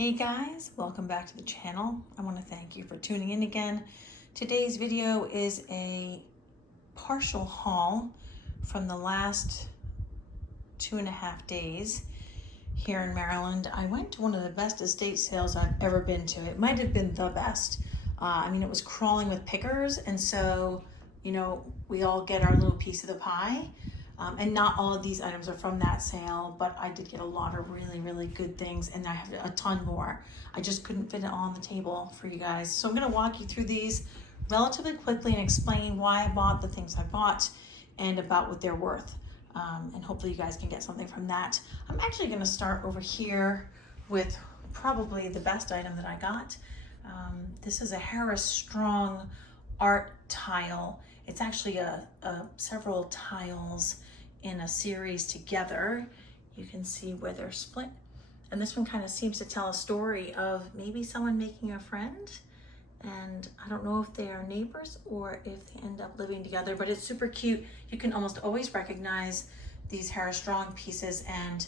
Hey guys, welcome back to the channel. I want to thank you for tuning in again. Today's video is a partial haul from the last 2.5 days here in Maryland. I went to one of the best estate sales I've ever been to. It might have been the best. It was crawling with pickers, and so, we all get our little piece of the pie. And not all of these items are from that sale, but I did get a lot of really, really good things, and I have a ton more. I just couldn't fit it all on the table for you guys. So I'm gonna walk you through these relatively quickly and explain why I bought the things I bought and about what they're worth. And hopefully you guys can get something from that. I'm actually gonna start over here with probably the best item that I got. This is a Harris Strong art tile. It's actually several tiles in a series together. You can see where they're split. And this one kind of seems to tell a story of maybe someone making a friend. And I don't know if they are neighbors or if they end up living together, but it's super cute. You can almost always recognize these Harris Strong pieces, and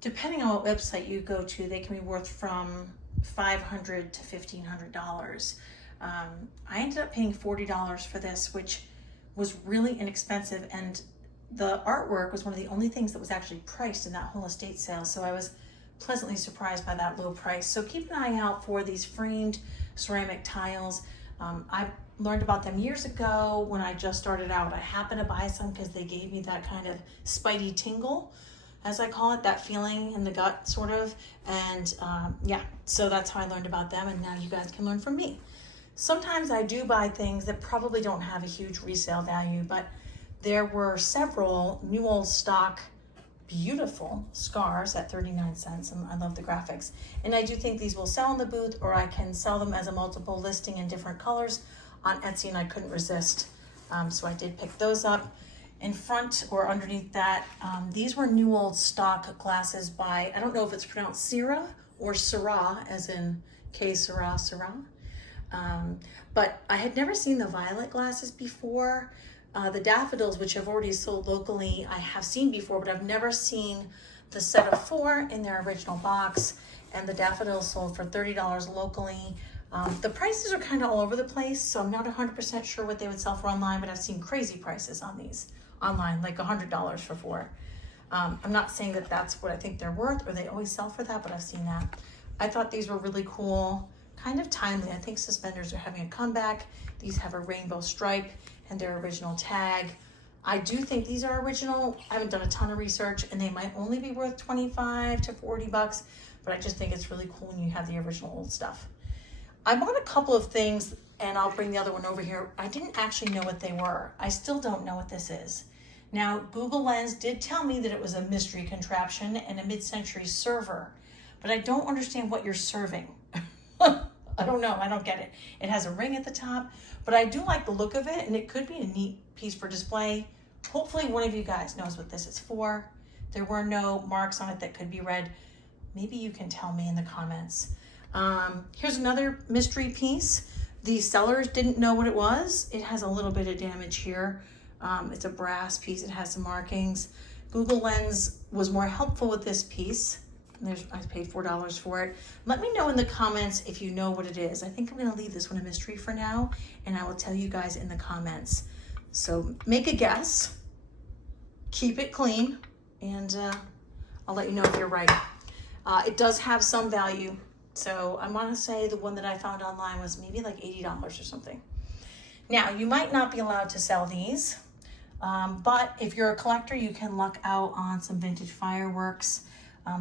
depending on what website you go to, they can be worth from $500 to $1,500. I ended up paying $40 for this, which was really inexpensive, and the artwork was one of the only things that was actually priced in that whole estate sale, so I was pleasantly surprised by that low price. So keep an eye out for these framed ceramic tiles. I learned about them years ago when I just started out. I happened to buy some because they gave me that kind of spidey tingle, as I call it, that feeling in the gut sort of, and so that's how I learned about them, and now you guys can learn from me. Sometimes I do buy things that probably don't have a huge resale value, but there were several new old stock, beautiful scars at 39 cents, and I love the graphics. And I do think these will sell in the booth, or I can sell them as a multiple listing in different colors on Etsy, and I couldn't resist. So I did pick those up. In front or underneath that, these were new old stock glasses by, I don't know if it's pronounced Syrah or Syrah, as in K Syrah, Syrah. But I had never seen the violet glasses before. The daffodils, which have already sold locally, I have seen before, but I've never seen the set of 4 in their original box. And the daffodils sold for $30 locally. The prices are kind of all over the place, so I'm not 100% sure what they would sell for online, but I've seen crazy prices on these online, like $100 for 4. I'm not saying that that's what I think they're worth, or they always sell for that, but I've seen that. I thought these were really cool. Kind of timely. I think suspenders are having a comeback. These have a rainbow stripe and their original tag. I do think these are original. I haven't done a ton of research, and they might only be worth 25 to 40 bucks, but I just think it's really cool when you have the original old stuff. I bought a couple of things, and I'll bring the other one over here. I didn't actually know what they were. I still don't know what this is. Now, Google Lens did tell me that it was a mystery contraption and a mid-century server, but I don't understand what you're serving. I don't know, I don't get it. It has a ring at the top, but I do like the look of it, and it could be a neat piece for display. Hopefully one of you guys knows what this is for. There were no marks on it that could be read. Maybe you can tell me in the comments. Here's another mystery piece. The sellers didn't know what it was. It has a little bit of damage here. It's a brass piece, it has some markings. Google Lens was more helpful with this piece. I paid $4 for it. Let me know in the comments if you know what it is. I think I'm gonna leave this one a mystery for now, and I will tell you guys in the comments. So make a guess, keep it clean, and I'll let you know if you're right. It does have some value. So I wanna say the one that I found online was maybe like $80 or something. Now, you might not be allowed to sell these, but if you're a collector, you can luck out on some vintage fireworks.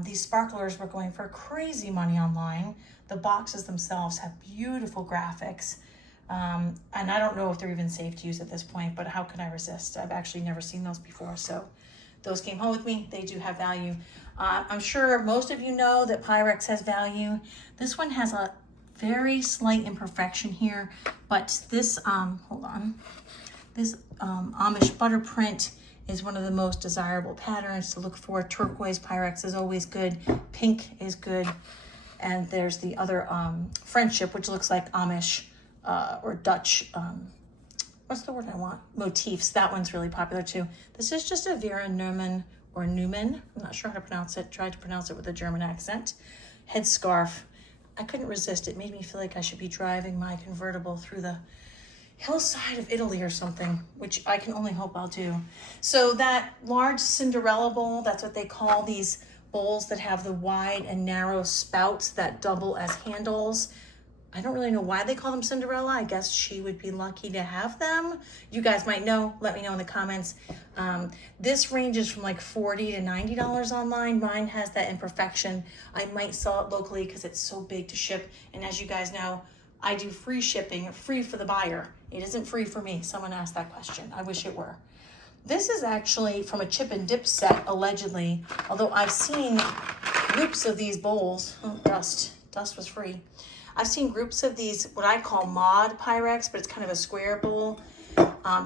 These sparklers were going for crazy money online. The boxes themselves have beautiful graphics. And I don't know if they're even safe to use at this point, but how can I resist? I've actually never seen those before, so those came home with me. They do have value. I'm sure most of you know that Pyrex has value. This one has a very slight imperfection here, but this, this Amish butter print is one of the most desirable patterns to look for. Turquoise Pyrex is always good. Pink is good. And there's the other Friendship, which looks like Amish or Dutch, what's the word I want? Motifs. That one's really popular too. This is just a Vera Neumann or Newman. I'm not sure how to pronounce it. Tried to pronounce it with a German accent. Headscarf. I couldn't resist. It made me feel like I should be driving my convertible through the hillside of Italy or something, which I can only hope I'll do. So that large Cinderella bowl, that's what they call these bowls that have the wide and narrow spouts that double as handles. I don't really know why they call them Cinderella. I guess she would be lucky to have them. You guys might know. Let me know in the comments. This ranges from like $40 to $90 online. Mine has that imperfection. I might sell it locally because it's so big to ship. And as you guys know, I do free shipping, free for the buyer. It isn't free for me. Someone asked that question. I wish it were. This is actually from a chip and dip set, allegedly. Although I've seen groups of these bowls. Oh, dust. Dust was free. I've seen groups of these, what I call mod Pyrex, but it's kind of a square bowl.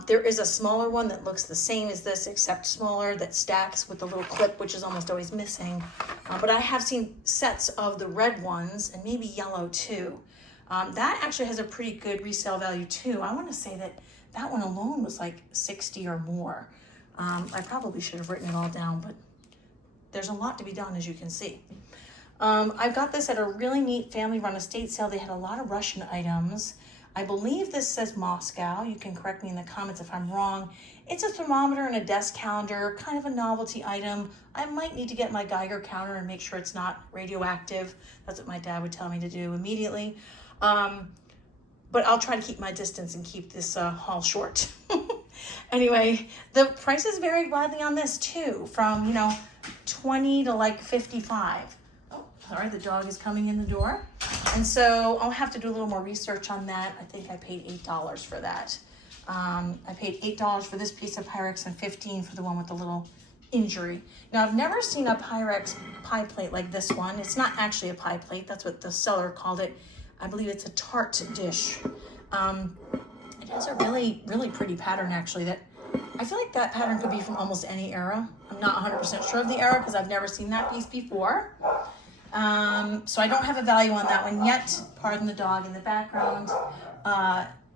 There is a smaller one that looks the same as this, except smaller, that stacks with the little clip, which is almost always missing. But I have seen sets of the red ones, and maybe yellow too. That actually has a pretty good resale value too. I want to say that that one alone was like 60 or more. I probably should have written it all down, but there's a lot to be done, as you can see. I got this at a really neat family-run estate sale. They had a lot of Russian items. I believe this says Moscow. You can correct me in the comments if I'm wrong. It's a thermometer and a desk calendar, kind of a novelty item. I might need to get my Geiger counter and make sure it's not radioactive. That's what my dad would tell me to do immediately. But I'll try to keep my distance and keep this haul short. Anyway, the prices varied widely on this too, from, 20 to like 55. Sorry, the dog is coming in the door. And so I'll have to do a little more research on that. I think I paid $8 for that. I paid $8 for this piece of Pyrex and $15 for the one with the little injury. Now, I've never seen a Pyrex pie plate like this one. It's not actually a pie plate. That's what the seller called it. I believe it's a tart dish. It has a really, really pretty pattern, actually. That I feel like that pattern could be from almost any era. I'm not 100% sure of the era because I've never seen that piece before. So I don't have a value on that one yet. Pardon the dog in the background.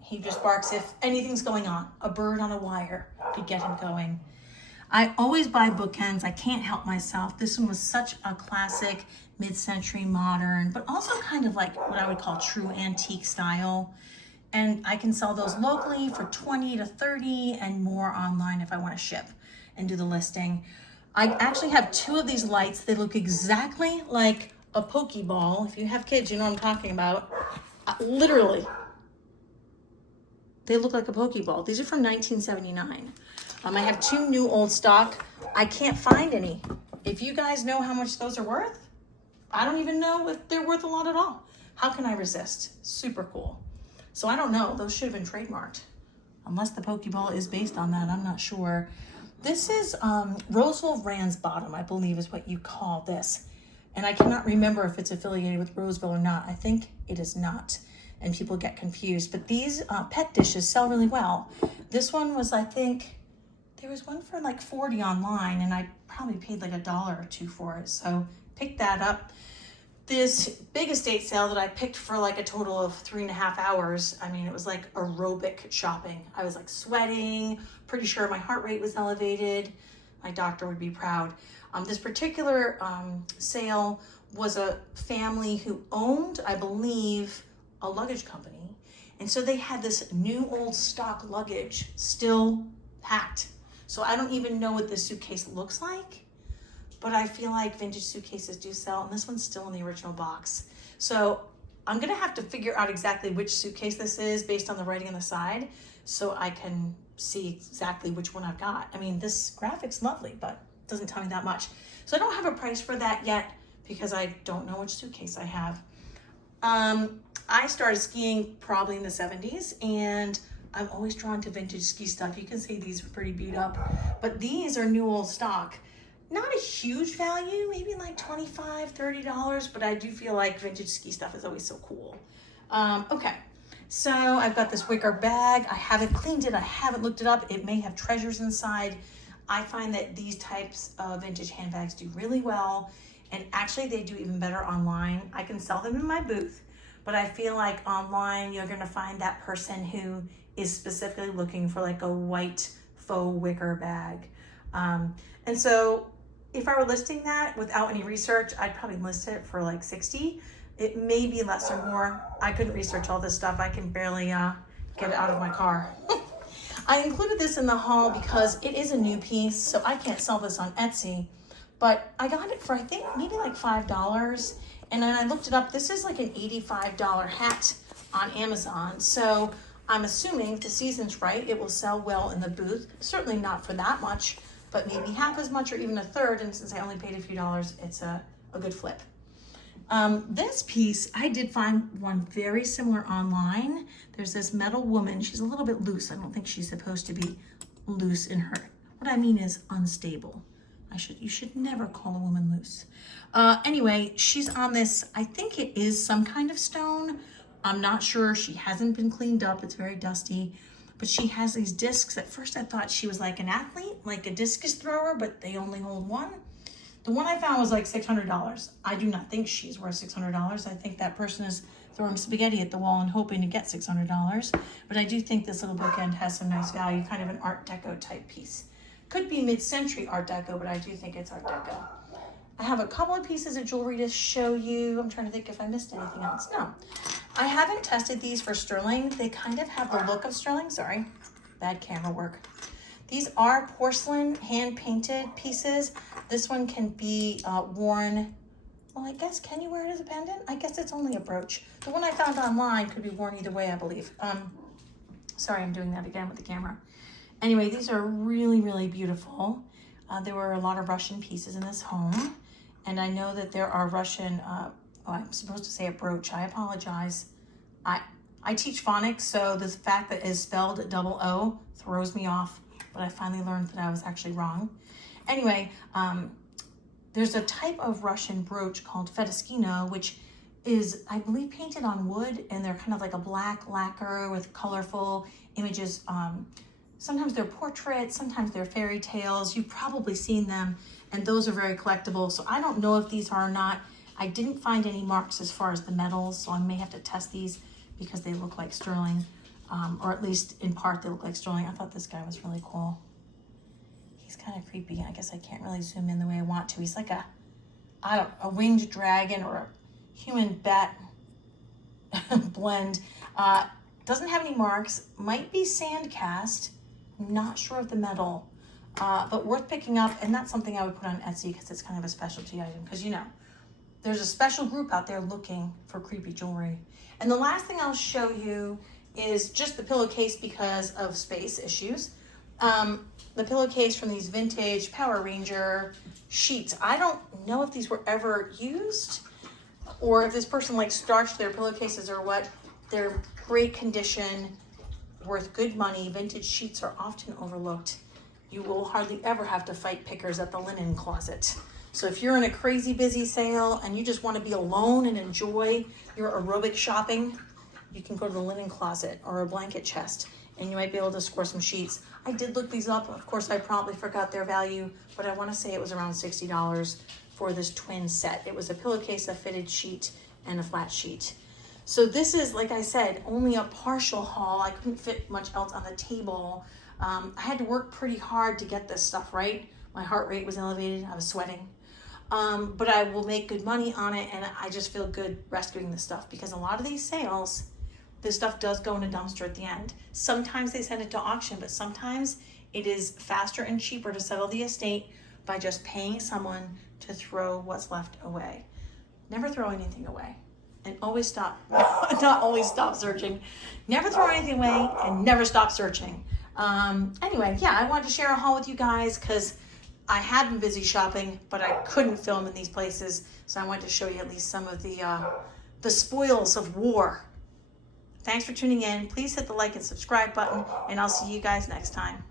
He just barks if anything's going on. A bird on a wire could get him going. I always buy bookends. I can't help myself. This one was such a classic, mid-century modern, but also kind of like what I would call true antique style. And I can sell those locally for 20 to 30 and more online if I want to ship and do the listing. I actually have two of these lights. They look exactly like a Pokeball. If you have kids, you know what I'm talking about. Literally, they look like a Pokeball. These are from 1979. I have two new old stock. I can't find any. If you guys know how much those are worth, I don't even know if they're worth a lot at all. How can I resist? Super cool. So I don't know. Those should have been trademarked. Unless the Pokeball is based on that, I'm not sure. This is Roseville Ransbottom, I believe is what you call this. And I cannot remember if it's affiliated with Roseville or not. I think it is not. And people get confused. But these pet dishes sell really well. This one was, I think, there was one for like 40 online, and I probably paid like $1 or $2 for it. So pick that up. This big estate sale that I picked for like a total of 3.5 hours. I mean, it was like aerobic shopping. I was like sweating, pretty sure my heart rate was elevated. My doctor would be proud. This particular sale was a family who owned, I believe, a luggage company. And so they had this new old stock luggage still packed. So I don't even know what this suitcase looks like. But I feel like vintage suitcases do sell, and this one's still in the original box. So I'm gonna have to figure out exactly which suitcase this is based on the writing on the side, so I can see exactly which one I've got. I mean, this graphic's lovely, but it doesn't tell me that much. So I don't have a price for that yet because I don't know which suitcase I have. I started skiing probably in the 70s, and I'm always drawn to vintage ski stuff. You can see these are pretty beat up, but these are new old stock. Not a huge value, maybe like $25, $30, but I do feel like vintage ski stuff is always so cool. Okay, so I've got this wicker bag. I haven't cleaned it, I haven't looked it up. It may have treasures inside. I find that these types of vintage handbags do really well, and actually they do even better online. I can sell them in my booth, but I feel like online you're gonna find that person who is specifically looking for like a white faux wicker bag. And so if I were listing that without any research, I'd probably list it for like 60. It may be less or more. I couldn't research all this stuff. I can barely get it out of my car. I included this in the haul because it is a new piece, so I can't sell this on Etsy. But I got it for, I think, maybe like $5. And then I looked it up. This is like an $85 hat on Amazon. So I'm assuming if the season's right, it will sell well in the booth. Certainly not for that much, but maybe half as much or even a third. And since I only paid a few dollars, it's a good flip. This piece, I did find one very similar online. There's this metal woman. She's a little bit loose. I don't think she's supposed to be loose in her. What I mean is unstable. You should never call a woman loose. Anyway, she's on this, I think it is some kind of stone. I'm not sure. She hasn't been cleaned up. It's very dusty. But she has these discs. At first I thought she was like an athlete, like a discus thrower, but they only hold one. The one I found was like $600. I do not think she's worth $600. I think that person is throwing spaghetti at the wall and hoping to get $600. But I do think this little bookend has some nice value, kind of an Art Deco type piece. Could be mid-century Art Deco, but I do think it's Art Deco. I have a couple of pieces of jewelry to show you. I'm trying to think if I missed anything else. No. I haven't tested these for sterling. They kind of have the look of sterling. Sorry, bad camera work. These are porcelain, hand-painted pieces. This one can be worn, well, I guess, can you wear it as a pendant? I guess it's only a brooch. The one I found online could be worn either way, I believe. Sorry, I'm doing that again with the camera. Anyway, these are really, really beautiful. There were a lot of Russian pieces in this home. And I know that there are Russian, I'm supposed to say a brooch. I apologize. I teach phonics, so the fact that it's spelled double O throws me off. But I finally learned that I was actually wrong. Anyway, there's a type of Russian brooch called fedoskino, which is, I believe, painted on wood, and they're kind of like a black lacquer with colorful images. Sometimes they're portraits, sometimes they're fairy tales. You've probably seen them, and those are very collectible. So I don't know if these are or not. I didn't find any marks as far as the metals, so I may have to test these because they look like sterling. Or at least in part they look like sterling. I thought this guy was really cool. He's kind of creepy. I guess I can't really zoom in the way I want to. He's like a winged dragon or a human bat blend. Doesn't have any marks. Might be sand cast. Not sure of the metal, but worth picking up. And that's something I would put on Etsy because it's kind of a specialty item. Because, you know, there's a special group out there looking for creepy jewelry. And the last thing I'll show you is just the pillowcase because of space issues. The pillowcase from these vintage Power Ranger sheets. I don't know if these were ever used or if this person like starched their pillowcases or what. They're great condition, worth good money. Vintage sheets are often overlooked. You will hardly ever have to fight pickers at the linen closet. So if you're in a crazy busy sale and you just want to be alone and enjoy your aerobic shopping, you can go to the linen closet or a blanket chest and you might be able to score some sheets. I did look these up. Of course, I probably forgot their value, but I want to say it was around $60 for this twin set. It was a pillowcase, a fitted sheet, and a flat sheet. So this is, like I said, only a partial haul. I couldn't fit much else on the table. I had to work pretty hard to get this stuff right. My heart rate was elevated. I was sweating. But I will make good money on it, and I just feel good rescuing this stuff because a lot of these sales, this stuff does go in a dumpster at the end. Sometimes they send it to auction, but sometimes it is faster and cheaper to settle the estate by just paying someone to throw what's left away. Never throw anything away. And always stop, not always stop searching. Never throw anything away and never stop searching. Anyway, yeah, I wanted to share a haul with you guys because I had been busy shopping, but I couldn't film in these places. So I wanted to show you at least some of the spoils of war. Thanks for tuning in. Please hit the like and subscribe button, and I'll see you guys next time.